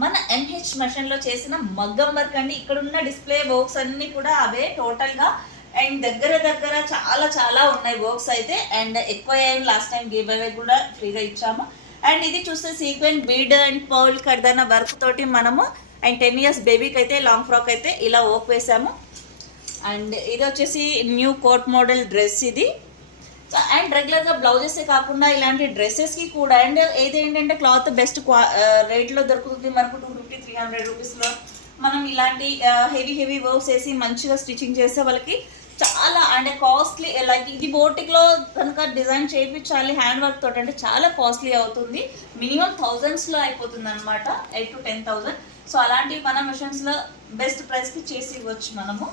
మన ఎంహెచ్ మెషిన్లో చేసిన మగ్గం వర్క్ అండి. ఇక్కడ ఉన్న డిస్ప్లే వర్క్స్ అన్ని కూడా అవే టోటల్గా. అండ్ దగ్గర దగ్గర చాలా చాలా ఉన్నాయి వర్క్స్ అయితే. అండ్ ఎక్కువ లాస్ట్ టైం గివ్ అవే కూడా ఫ్రీగా ఇచ్చాము. అండ్ ఇది చూస్తే సీక్వెన్ బీడ్ అండ్ పర్ల్ కర్దానా వర్క్ తోటి మనము అండ్ 10 years బేబీకి అయితే లాంగ్ ఫ్రాక్ అయితే ఇలా వర్క్ వేసాము. అండ్ ఇది వచ్చేసి న్యూ కోట్ మోడల్ డ్రెస్ ఇది. అండ్ రెగ్యులర్గా బ్లౌజెసే కాకుండా ఇలాంటి డ్రెస్సెస్కి కూడా. అండ్ ఏది ఏంటంటే క్లాత్ బెస్ట్ రేట్లో దొరుకుతుంది మనకు 250-300 రూపీస్లో. మనం ఇలాంటి హెవీ వర్క్స్ వేసి మంచిగా స్టిచ్చింగ్ చేస్తే వాళ్ళకి చాలా అంటే కాస్ట్లీ. లైక్ ఇది బోటిక్లో కనుక డిజైన్ చేయించాలి హ్యాండ్ వర్క్ తోటి అంటే చాలా కాస్ట్లీ అవుతుంది. మినిమం థౌజండ్స్లో అయిపోతుంది అనమాట, 8,000 to 10,000. సో అలాంటివి మన మిషన్స్లో బెస్ట్ ప్రైస్కి చేసి ఇవ్వచ్చు మనము.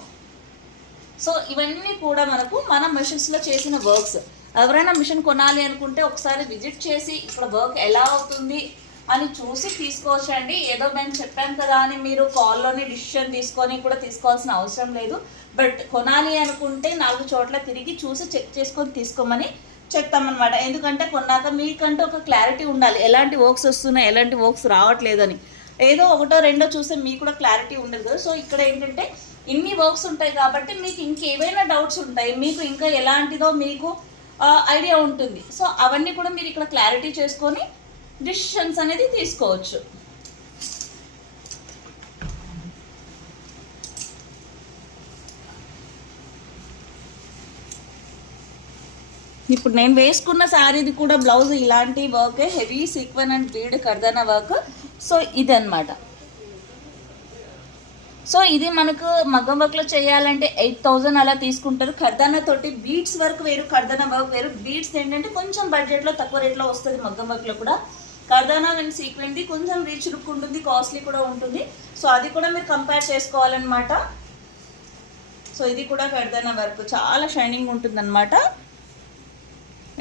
సో ఇవన్నీ కూడా మనకు మన మిషన్స్లో చేసిన వర్క్స్. ఎవరైనా మిషన్ కొనాలి అనుకుంటే ఒకసారి విజిట్ చేసి ఇక్కడ వర్క్ ఎలా అవుతుంది అని చూసి తీసుకోవచ్చు అండి. ఏదో మేము చెప్పాను కదా అని మీరు కాల్లోనే డిసిషన్ తీసుకొని కూడా తీసుకోవాల్సిన అవసరం లేదు. బట్ కొనాలి అనుకుంటే 4 చోట్ల తిరిగి చూసి చెక్ చేసుకొని తీసుకోమని చెప్తామన్నమాట. ఎందుకంటే కొన్నాక మీకంటే ఒక క్లారిటీ ఉండాలి, ఎలాంటి వర్క్స్ వస్తున్నాయి, ఎలాంటి వర్క్స్ రావట్లేదు అని. ఏదో ఒకటో రెండో చూస్తే మీకు కూడా క్లారిటీ ఉండదు కదా. సో ఇక్కడ ఏంటంటే ఇన్ని వర్క్స్ ఉంటాయి కాబట్టి మీకు ఇంకేవైనా డౌట్స్ ఉంటాయి, మీకు ఇంకా ఎలాంటిదో మీకు ఐడియా ఉంటుంది. సో అవన్నీ కూడా మీరు ఇక్కడ క్లారిటీ చేసుకొని డిసిషన్స్ అనేది తీసుకోవచ్చు. ఇప్పుడు నేను వేసుకున్న శారీది కూడా బ్లౌజ్ ఇలాంటి work, heavy sequin and bead కర్దానా వర్క్. సో ఇదన్నమాట. సో ఇది మనకు మగ్గం వర్క్లో చేయాలంటే 8,000 అలా తీసుకుంటారు. కర్దానా తోటి బీడ్స్ వర్క్ వేరు, కర్దానా వర్క్ వేరు. బీడ్స్ ఏంటంటే కొంచెం బడ్జెట్లో తక్కువ రేట్లో వస్తుంది మగ్గం వర్క్లో కూడా. కర్దానా అండ్ సీక్వెన్ది కొంచెం రీచ్ లుక్ ఉంటుంది, కాస్ట్లీ కూడా ఉంటుంది. సో అది కూడా మీరు కంపేర్ చేసుకోవాలన్నమాట. సో ఇది కూడా కర్దానా వర్క్ చాలా షైనింగ్ ఉంటుందన్నమాట.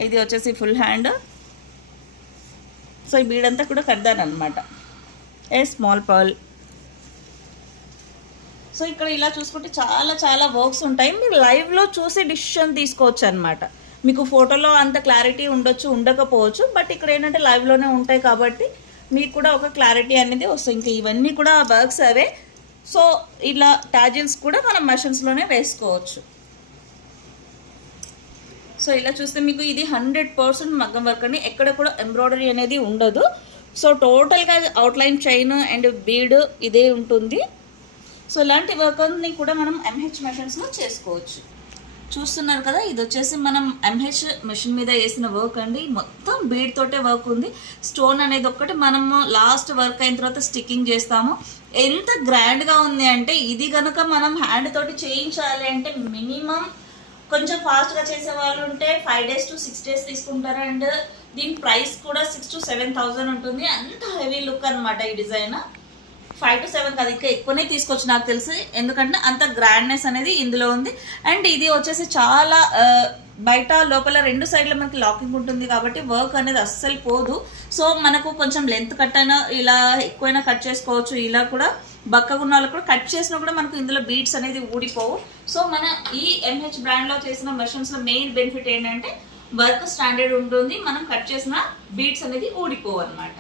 ఇది వచ్చేసి ఫుల్ హ్యాండ్. సో ఈ బీడ్ అంతా కూడా కర్దానా అనమాట. Small pearl. సో ఇక్కడ ఇలా చూసుకుంటే చాలా చాలా వర్క్స్ ఉంటాయి. మీరు లైవ్లో చూసి డిసిషన్ తీసుకోవచ్చు అనమాట. మీకు ఫోటోలో అంత క్లారిటీ ఉండొచ్చు, ఉండకపోవచ్చు. బట్ ఇక్కడ ఏంటంటే లైవ్లోనే ఉంటాయి కాబట్టి మీకు కూడా ఒక క్లారిటీ అనేది వస్తుంది. ఇంకా ఇవన్నీ కూడా వర్క్స్ అవే. సో ఇలా టాజిల్స్ కూడా మనం మెషిన్స్లోనే వేసుకోవచ్చు. సో ఇలా చూస్తే మీకు ఇది 100% మగ్గం వర్క్ అండి. ఎక్కడ కూడా ఎంబ్రాయిడరీ అనేది ఉండదు. సో టోటల్గా అవుట్లైన్ చైన్ అండ్ బీడ్ ఇదే ఉంటుంది. సో ఇలాంటి వర్క్ని కూడా మనం ఎంహెచ్ మెషిన్స్లో చేసుకోవచ్చు. చూస్తున్నారు కదా, ఇది వచ్చేసి మనం ఎంహెచ్ మెషిన్ మీద వేసిన వర్క్ అండి. మొత్తం బీడ్ తోటే వర్క్ ఉంది. స్టోన్ అనేది ఒక్కటి మనము లాస్ట్ వర్క్ అయిన తర్వాత స్టిక్కింగ్ చేస్తాము. ఎంత గ్రాండ్గా ఉంది అంటే ఇది కనుక మనం హ్యాండ్ తోటి చేయించాలి అంటే మినిమం కొంచెం ఫాస్ట్గా చేసే వాళ్ళు ఉంటే 5 days to 6 days తీసుకుంటారు. అండ్ దీని ప్రైస్ కూడా 6,000 to 7,000 ఉంటుంది. అంత హెవీ లుక్ అనమాట ఈ డిజైన్. 5 to 7 కాదు, ఇంకా ఎక్కువనే తీసుకోవచ్చు నాకు తెలిసి, ఎందుకంటే అంత గ్రాండ్నెస్ అనేది ఇందులో ఉంది. అండ్ ఇది వచ్చేసి చాలా బయట లోపల 2 సైడ్ల మనకి లాకింగ్ ఉంటుంది కాబట్టి వర్క్ అనేది అస్సలు పోదు. సో మనకు కొంచెం లెంత్ కట్ అయినా ఇలా ఎక్కువైనా కట్ చేసుకోవచ్చు. ఇలా కూడా బక్కగా ఉన్న వాళ్ళు కూడా కట్ చేసినా కూడా మనకు ఇందులో బీడ్స్ అనేది ఊడిపోవు. సో మన ఈ ఎంహెచ్ బ్రాండ్లో చేసిన మెషిన్స్లో మెయిన్ బెనిఫిట్ ఏంటంటే వర్క్ స్టాండర్డ్ ఉంటుంది, మనం కట్ చేసిన బీడ్స్ అనేది ఊడిపోవు అనమాట.